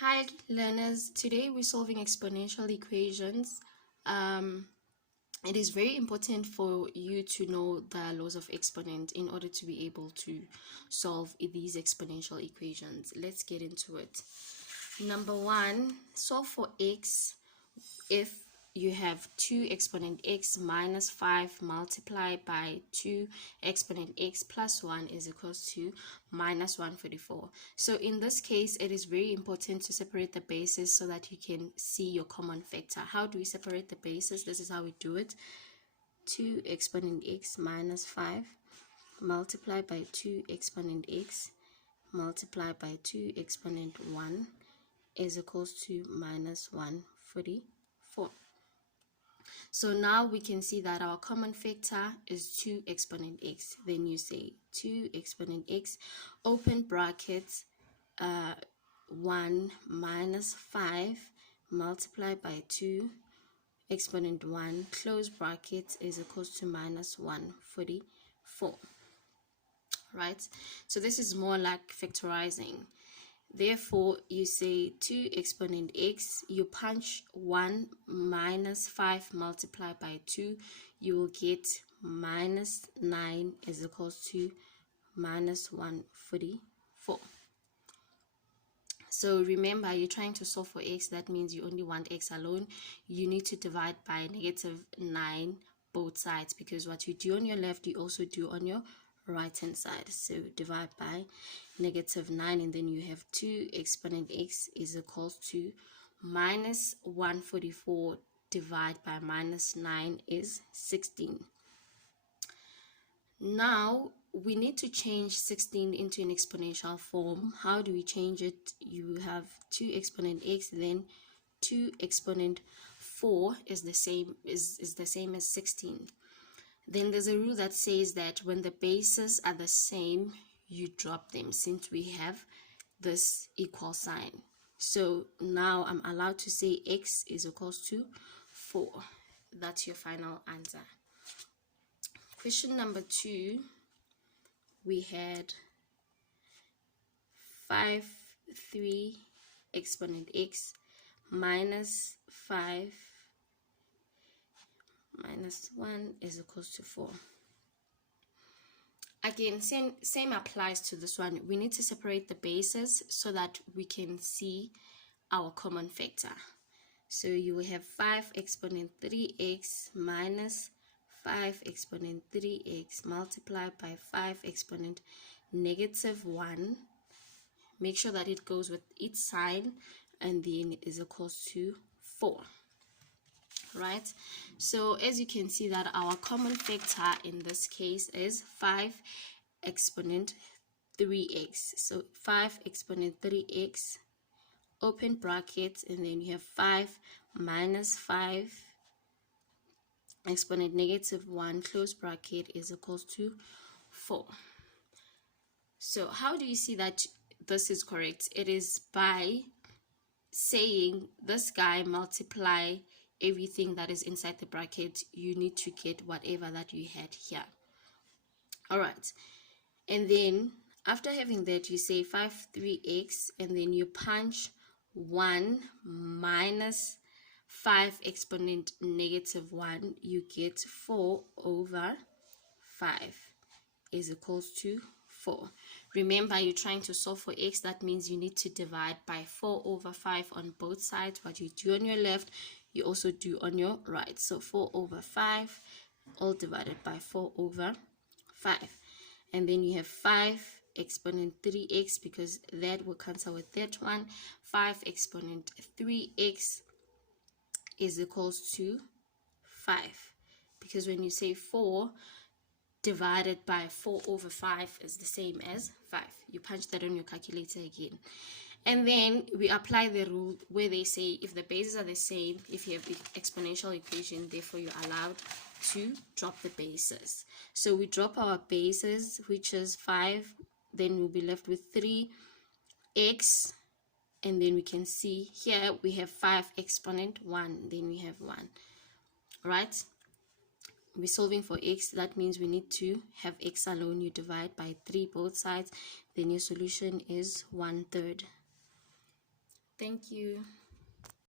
Hi learners, today we're solving exponential equations. It is very important for you to know the laws of exponent in order to be able to solve these exponential equations. Let's get into it. Number one, solve for x if you have 2 exponent x minus 5 multiplied by 2 exponent x plus 1 is equals to minus 144. So in this case, it is very important to separate the bases so that you can see your common factor. How do we separate the bases? This is how we do it. 2 exponent x minus 5 multiplied by 2 exponent x multiplied by 2 exponent 1 is equals to minus 144. So now we can see that our common factor is 2 exponent x. Then you say 2 exponent x, open brackets, 1 minus 5 multiplied by 2 exponent 1, close brackets, is equals to minus 144. Right? So this is more like factorizing. Therefore, you say 2 exponent x, you punch 1 minus 5 multiplied by 2, you will get minus 9 is equals to minus 144. So remember, you're trying to solve for x, that means you only want x alone. You need to divide by negative 9 both sides, because what you do on your left, you also do on your right hand side. So divide by negative 9, and then you have 2 exponent x is equals to minus 144 divided by minus 9 is 16. Now we need to change 16 into an exponential form. How do we change it? You have 2 exponent x, then 2 exponent 4 is the same as 16. Then there's a rule that says that when the bases are the same, you drop them, since we have this equal sign. So now I'm allowed to say x is equals to 4. That's your final answer. Question number 2, we had 3 exponent x minus 5 minus 1 is equals to 4. Again, same applies to this one. We need to separate the bases so that we can see our common factor. So you will have 5 exponent 3x minus 5 exponent 3x multiplied by 5 exponent negative 1. Make sure that it goes with each sign, and then it is equals to 4. Right? So as you can see that our common factor in this case is 5 exponent 3x. So 5 exponent 3x, open brackets, and then you have 5 minus 5 exponent negative 1, close bracket, is equals to 4. So how do you see that this is correct? It is by saying this guy multiply everything that is inside the bracket. You need to get whatever that you had here. All right, and then after having that, you say 3x, and then you punch 1 minus 5 exponent negative 1, you get 4 over 5 is equals to 4. Remember, you're trying to solve for x, that means you need to divide by 4 over 5 on both sides. What you do on your left, you also do on your right. So 4 over 5 all divided by 4 over 5. And then you have 5 exponent 3x, because that will cancel with that one. 5 exponent 3x is equals to 5, because when you say 4 divided by 4 over 5 is the same as 5. You punch that on your calculator again. And then we apply the rule where they say if the bases are the same, if you have exponential equation, therefore you're allowed to drop the bases. So we drop our bases, which is 5, then we'll be left with 3x, and then we can see here we have 5 exponent 1, then we have 1. Right? We're solving for x, that means we need to have x alone. You divide by 3 both sides, then your solution is 1/3. Thank you.